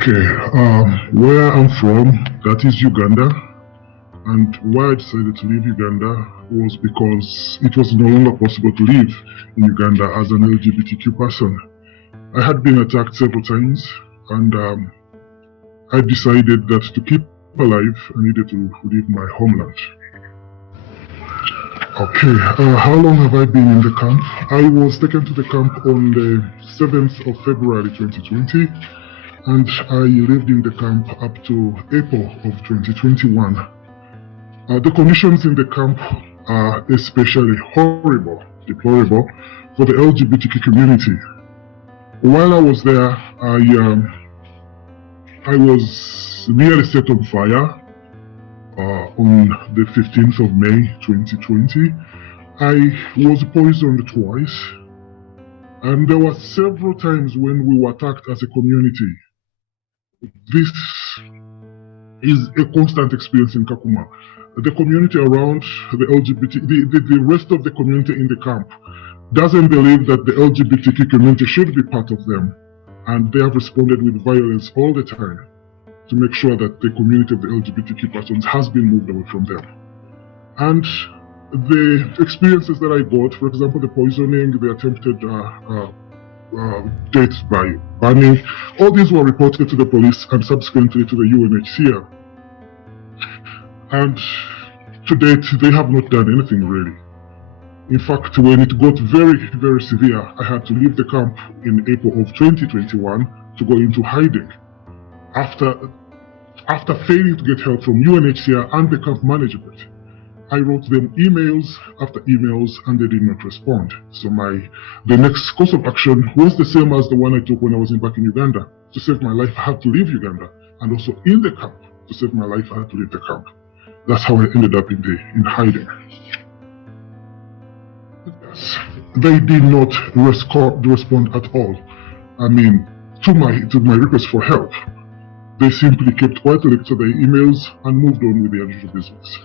Okay, where I'm from, that is Uganda, and why I decided to leave Uganda was because it was no longer possible to live in Uganda as an LGBTQ person. I had been attacked several times, and I decided that to keep alive, I needed to leave my homeland. Okay, how long have I been in the camp? I was taken to the camp on the 7th of February 2020, and I lived in the camp up to April of 2021. The conditions in the camp are especially horrible, deplorable for the LGBTQ community. While I was there, I was nearly set on fire on the 15th of May 2020. I was poisoned twice, and there were several times when we were attacked as a community. This is a constant experience in Kakuma. The community around the LGBT, the rest of the community in the camp doesn't believe that the LGBTQ community should be part of them, and they have responded with violence all the time to make sure that the community of the LGBTQ persons has been moved away from them. And the experiences that I got, for example, the poisoning, the attempted death by burning, all these were reported to the police and subsequently to the UNHCR. And to date, they have not done anything really. In fact, when it got very, very severe, I had to leave the camp in April of 2021 to go into hiding. After failing to get help from UNHCR and the camp management, I wrote them emails after emails and they did not respond. So the next course of action was the same as the one I took when I was back in Uganda. To save my life, I had to leave Uganda, and also in the camp, to save my life, I had to leave the camp. That's how I ended up in hiding. Yes, they did not respond at all. I mean, to my request for help. They simply kept quietly to their emails and moved on with their usual business.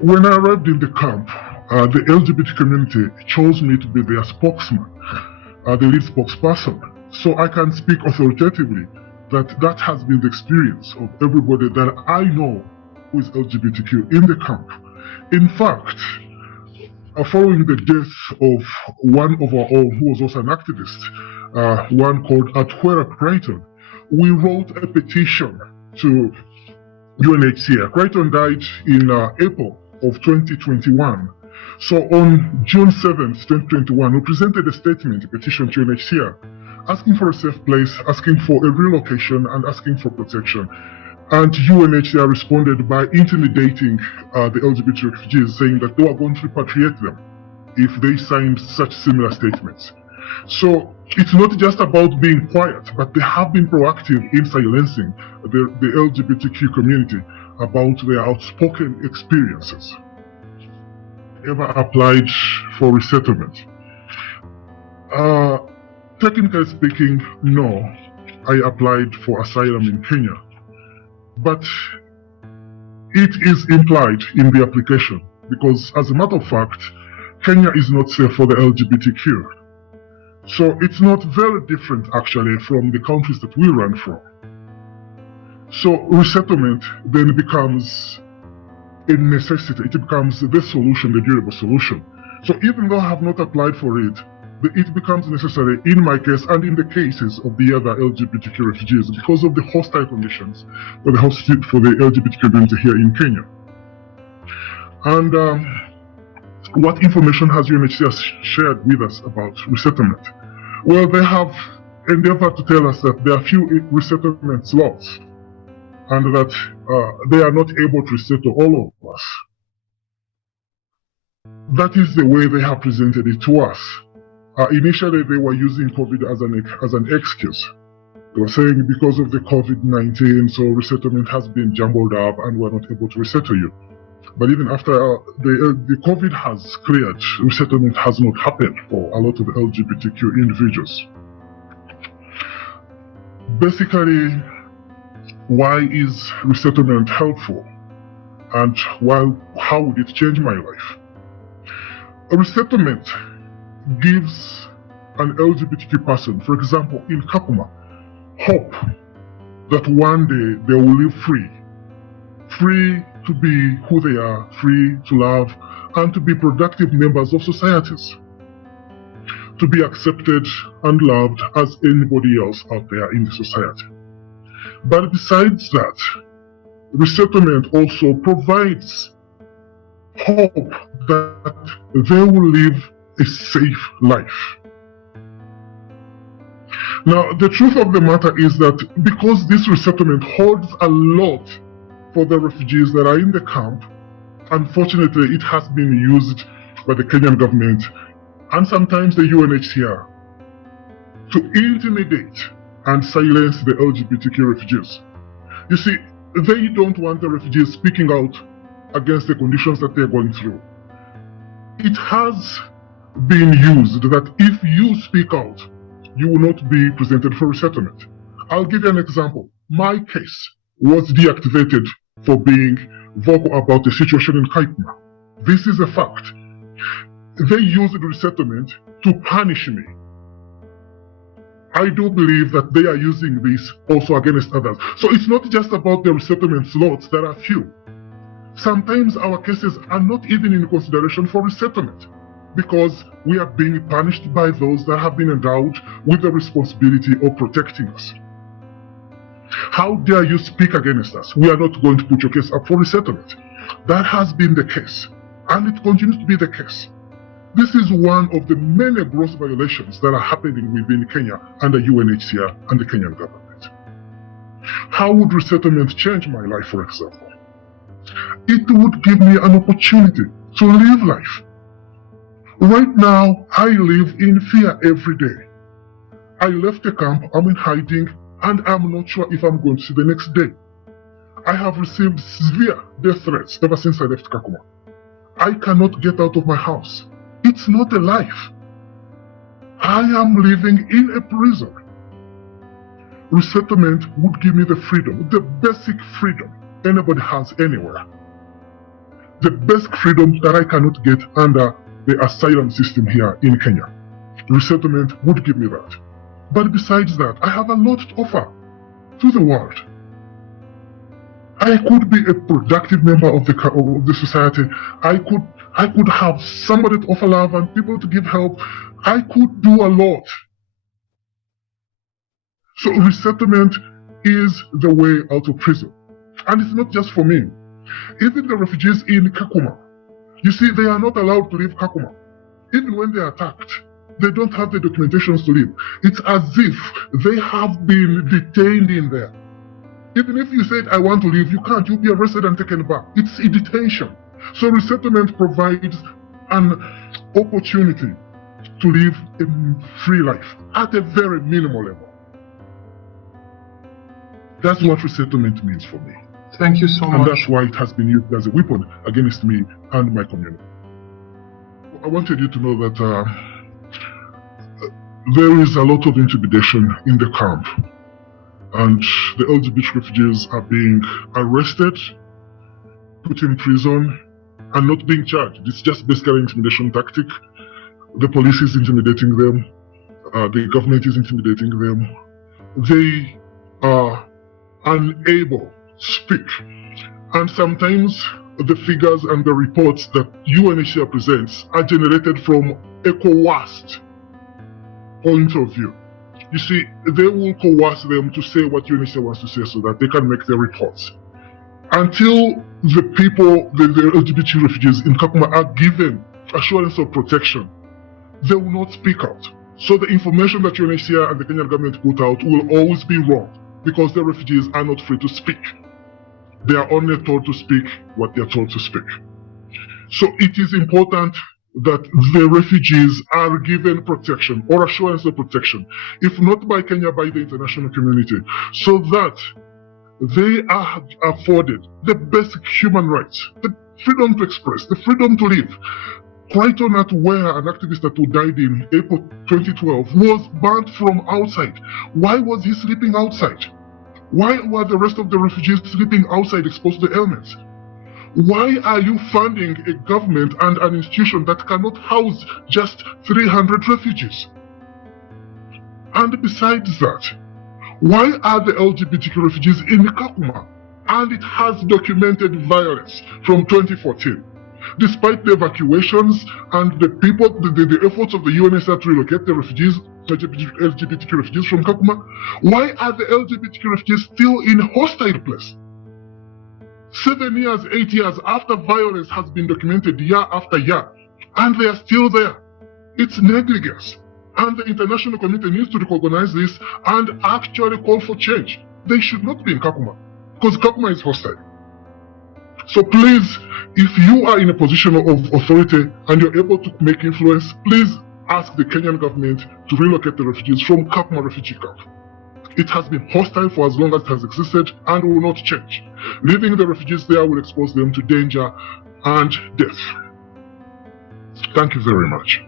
When I arrived in the camp, the LGBT community chose me to be their spokesman, the lead spokesperson. So I can speak authoritatively that has been the experience of everybody that I know who is LGBTQ in the camp. In fact, following the death of one of our own who was also an activist, one called Crichton, we wrote a petition to UNHCR. Crichton died in April of 2021. So on June 7th, 2021, we presented a statement, a petition to UNHCR, asking for a safe place, asking for a relocation, and asking for protection. And UNHCR responded by intimidating the LGBT refugees, saying that they were going to repatriate them if they signed such similar statements. So it's not just about being quiet, but they have been proactive in silencing the LGBTQ community about their outspoken experiences. Ever applied for resettlement? Technically speaking, no. I applied for asylum in Kenya. But it is implied in the application because, as a matter of fact, Kenya is not safe for the LGBTQ. So it's not very different actually from the countries that we run from. So resettlement then becomes a necessity. It becomes the solution, the durable solution. So even though I have not applied for it, it becomes necessary in my case and in the cases of the other LGBTQ refugees because of the hostile conditions for the LGBT community here in Kenya. And what information has UNHCR shared with us about resettlement? Well, they have endeavored to tell us that there are few resettlement laws and that they are not able to resettle all of us. That is the way they have presented it to us. Initially, they were using COVID as an excuse. They were saying because of the COVID-19, so resettlement has been jumbled up and we're not able to resettle you. But even after the COVID has cleared, resettlement has not happened for a lot of LGBTQ individuals. Basically, why is resettlement helpful? And how would it change my life? A resettlement gives an LGBTQ person, for example, in Kakuma, hope that one day they will live free to be who they are, free to love, and to be productive members of societies, to be accepted and loved as anybody else out there in the society. But besides that, resettlement also provides hope that they will live a safe life. Now, the truth of the matter is that because this resettlement holds a lot for the refugees that are in the camp, unfortunately, it has been used by the Kenyan government and sometimes the UNHCR to intimidate and silence the LGBTQ refugees. You see, they don't want the refugees speaking out against the conditions that they're going through. It has been used that if you speak out, you will not be presented for resettlement. I'll give you an example. My case was deactivated for being vocal about the situation in Kakuma. This is a fact. They used resettlement to punish me. I do believe that they are using this also against others. So it's not just about the resettlement slots that are few. Sometimes our cases are not even in consideration for resettlement because we are being punished by those that have been endowed with the responsibility of protecting us. How dare you speak against us? We are not going to put your case up for resettlement. That has been the case, and it continues to be the case. This is one of the many gross violations that are happening within Kenya under UNHCR and the Kenyan government. How would resettlement change my life, for example? It would give me an opportunity to live life. Right now, I live in fear every day. I left the camp, I'm in hiding, and I'm not sure if I'm going to see the next day. I have received severe death threats ever since I left Kakuma. I cannot get out of my house. It's not a life. I am living in a prison. Resettlement would give me the freedom, the basic freedom anybody has anywhere. The basic freedom that I cannot get under the asylum system here in Kenya. Resettlement would give me that. But besides that, I have a lot to offer to the world. I could be a productive member of the society. I could have somebody to offer love and people to give help. I could do a lot. So resettlement is the way out of prison. And it's not just for me. Even the refugees in Kakuma, you see, they are not allowed to leave Kakuma. Even when they are attacked, they don't have the documentations to leave. It's as if they have been detained in there. Even if you said, I want to leave, you can't. You'll be arrested and taken back. It's a detention. So resettlement provides an opportunity to live a free life at a very minimal level. That's what resettlement means for me. Thank you so much. And that's why it has been used as a weapon against me and my community. I wanted you to know that there is a lot of intimidation in the camp. And the LGBT refugees are being arrested, put in prison, and not being charged. It's just basically an intimidation tactic. The police is intimidating them. The government is intimidating them. They are unable to speak. And sometimes the figures and the reports that UNHCR presents are generated from a coerced point of view. You see, they will coerce them to say what UNHCR wants to say so that they can make their reports. Until the people, the LGBT refugees in Kakuma are given assurance of protection, they will not speak out. So the information that UNHCR and the Kenyan government put out will always be wrong because the refugees are not free to speak. They are only told to speak what they are told to speak. So it is important that the refugees are given protection or assurance of protection, if not by Kenya, by the international community, so that they are afforded the basic human rights, the freedom to express, the freedom to live. Crichton, at where an activist that died in April 2012 was banned from outside. Why was he sleeping outside? Why were the rest of the refugees sleeping outside exposed to the elements? Why are you funding a government and an institution that cannot house just 300 refugees? And besides that, Why are the LGBTQ refugees in Kakuma? And it has documented violence from 2014. Despite the evacuations and the efforts of the UNHCR to relocate the refugees, LGBTQ refugees from Kakuma, why are the LGBTQ refugees still in a hostile place? 7 years, 8 years after violence has been documented year after year, and they are still there. It's negligence. And the international community needs to recognize this and actually call for change. They should not be in Kakuma, because Kakuma is hostile. So please, if you are in a position of authority and you're able to make influence, please ask the Kenyan government to relocate the refugees from Kakuma refugee camp. It has been hostile for as long as it has existed and will not change. Leaving the refugees there will expose them to danger and death. Thank you very much.